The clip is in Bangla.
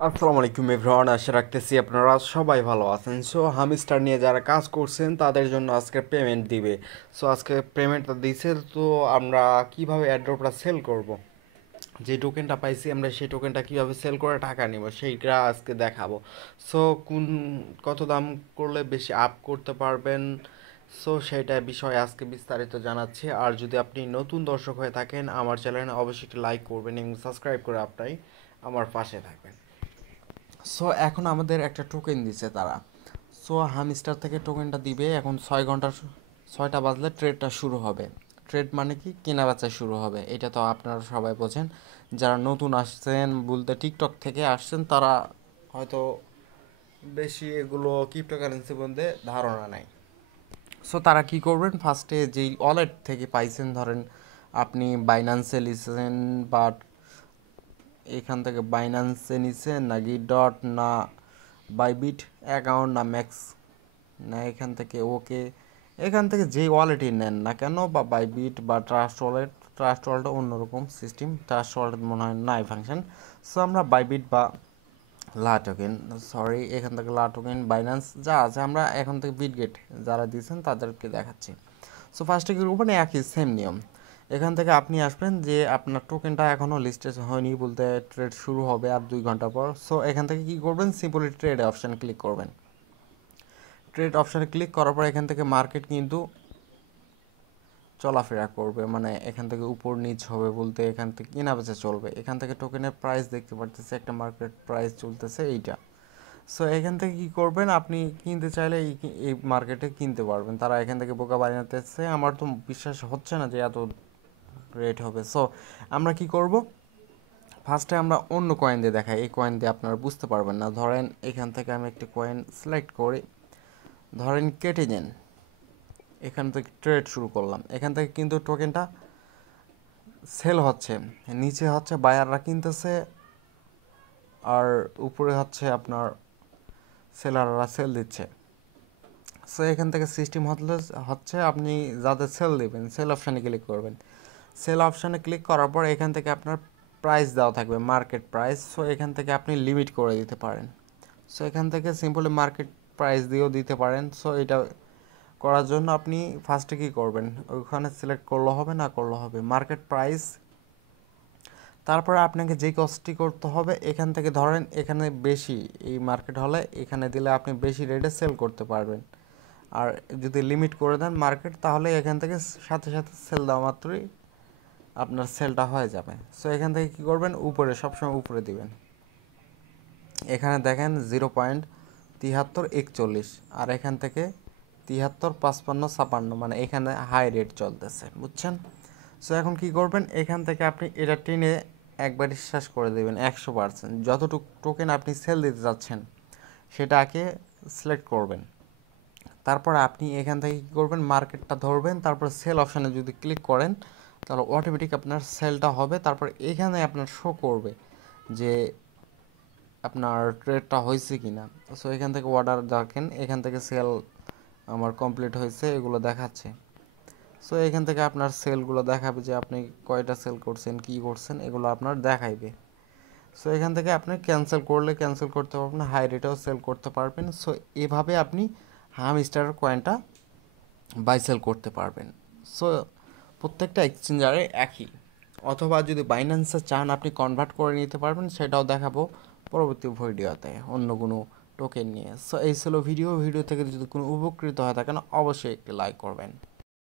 আসসালামু আলাইকুম এভরিওয়ান, আশা রাখতেছি আপনারা সবাই ভালো আছেন। সো হামিস্টার নিয়ে যারা কাজ করছেন তাদের জন্য আজকে পেমেন্ট দিবে। সো আজকে পেমেন্টটা দিছে, তো আমরা কিভাবে অ্যাড্রপটা সেল করব, যে টোকেনটা পাইছি আমরা সেই টোকেনটা কিভাবে সেল করে টাকা নিব সেইটা আজকে দেখাবো। সো কত দাম করলে বেশি আপ করতে পারবেন, সো সেইটা বিষয়ে আজকে বিস্তারিত জানাচ্ছি। আর যদি আপনি নতুন দর্শক হয়ে থাকেন আমার চ্যানেলে অবশ্যই একটি লাইক করবেন এবং সাবস্ক্রাইব করে আপনি আমার পাশে থাকবেন। সো এখন আমাদের একটা টোকেন দিছে তারা। সো হামস্টার থেকে টোকেনটা দিবে এখন 6 ঘন্টা, 6টা বাজলে ট্রেডটা শুরু হবে। ট্রেড মানে কি, কেনা বেচা শুরু হবে, এটা তো আপনারা সবাই বোঝেন। যারা নতুন আসছেন বলতে টিকটক থেকে আসছেন তারা হয়তো বেশি এগুলো ক্রিপ্টোকারেন্সি বলতে ধারণা নাই। সো তারা কি করবেন, ফার্স্টে যেই ওয়ালেট থেকে পাইছেন, ধরেন আপনি বাইন্যান্সে লিখছেন বা এখান থেকে বাইন্যান্সে নিছেন নাকি ডট না বাইবিট অ্যাকাউন্ট না ম্যাক্স না এখান থেকে ওকে, এখান থেকে যেই ওয়ালেটই নেন না কেন, বা বাইবিট বা ট্রাস্ট ওয়ালেট অন্যরকম সিস্টেম, ট্রাস্ট ওয়ালেট মনে হয় নাই ফাংশন। সো আমরা বাইবিট বা লা টোকেন, সরি এখান থেকে লা টোকেন বাইন্যান্স যা আছে আমরা এখন থেকে বিটগেট যারা দিয়েছেন তাদেরকে দেখাচ্ছি। সো ফার্স্টে কি করবেন, একই সেম নিয়ম। এখান থেকে আপনি আসবেন যে আপনার টোকেনটা এখনও লিস্টেড হয়নি বলতে ট্রেড শুরু হবে আর 2 ঘন্টা পর। সো এখান থেকে কি করবেন, সিম্পলি ট্রেড অপশানে ক্লিক করবেন। ট্রেড অপশানে ক্লিক করার পর এখান থেকে মার্কেট কিন্তু চলাফেরা করবে, মানে এখান থেকে উপর নিচ হবে বলতে এখান থেকে কেনা বেচা চলবে। এখান থেকে টোকেনের প্রাইস দেখতে পারতেছে, একটা মার্কেট প্রাইস চলতেছে এইটা। সো এখান থেকে কি করবেন, আপনি কিনতে চাইলে এই মার্কেটে কিনতে পারবেন। তারা এখান থেকে বোকা বানাতেছে, আমার তো বিশ্বাস হচ্ছে না যে এত রেট হবে। সো আমরা কি করব, ফার্স্টে আমরা অন্য কয়েন দিয়ে দেখাই, এই কয়েন দিয়ে আপনারা বুঝতে পারবেন না। ধরেন এখান থেকে আমি একটা কয়েন সিলেক্ট করি, ধরেন কেটে নেন, এখান থেকে ট্রেড শুরু করলাম। এখান থেকে কিন্তু টোকেনটা সেল হচ্ছে, নিচে হচ্ছে বায়াররা কিনতেছে আর উপরে হচ্ছে আপনার সেলাররা সেল দিচ্ছে। সো এখান থেকে সিস্টেম হচ্ছে আপনি যাদের সেল দেবেন সেল অপশানে ক্লিক করবেন। সেল অপশানে ক্লিক করার পর এখান থেকে আপনার প্রাইস দেওয়া থাকবে, মার্কেট প্রাইস। সো এখান থেকে আপনি লিমিট করে দিতে পারেন। সো এখান থেকে সিম্পলি মার্কেট প্রাইস দিয়েও দিতে পারেন। সো এটা করার জন্য আপনি ফার্স্টে কী করবেন, ওইখানে সিলেক্ট করলে হবে না করলে হবে মার্কেট প্রাইস। তারপরে আপনাকে যে কাজটি করতে হবে, এখান থেকে ধরেন এখানে বেশি এই মার্কেট হলে এখানে দিলে আপনি বেশি রেটে সেল করতে পারবেন। আর যদি লিমিট করে দেন মার্কেট, তাহলে এখান থেকে সাথে সাথে সেল দেওয়া মাত্রই আপনার সেলটা হয়ে যাবে। সো এখান থেকে কী করবেন, উপরে সবসময় উপরে দিবেন। এখানে দেখেন 0.7341, আর এখান থেকে 73 55 56, মানে এখানে হাই রেট চলতেছে, বুঝছেন। সো এখন কি করবেন, এখান থেকে আপনি এটা টেনে একবার শেষ করে দেবেন 100%। যতটুকু টোকেন আপনি সেল দিতে যাচ্ছেন সেটাকে সিলেক্ট করবেন। তারপর আপনি এখান থেকে কী করবেন, মার্কেটটা ধরবেন, তারপর সেল অপশানে যদি ক্লিক করেন তাহলে অটোমেটিক আপনার সেলটা হবে। তারপর এখানে আপনার শো করবে যে আপনার ট্রেডটা হয়েছে কি না। সো এখান থেকে অর্ডার দেখেন, এখান থেকে সেল আমার কমপ্লিট হয়েছে এগুলো দেখাচ্ছে। সো এখান থেকে আপনার সেলগুলো দেখাবে যে আপনি কয়টা সেল করছেন, কী করছেন, এগুলো আপনার দেখাইবে। সো এখান থেকে আপনি ক্যান্সেল করলে ক্যান্সেল করতে পারবেন, হাই রেটেও সেল করতে পারবেন। সো এভাবে আপনি হামস্টার কয়েনটা বাই সেল করতে পারবেন। সো প্রত্যেকটা এক্সচেঞ্জারে একই, অথবা যদি বাইন্যান্সে চান আপনি কনভার্ট করে নিতে পারবেন, সেটাও দেখাবো পরবর্তী ভিডিওতে অন্য কোনো টোকেন নিয়ে। সো এই ছিল ভিডিও থেকে যদি কোনো উপকৃত হয়ে থাকেন অবশ্যই একটি লাইক করবেন।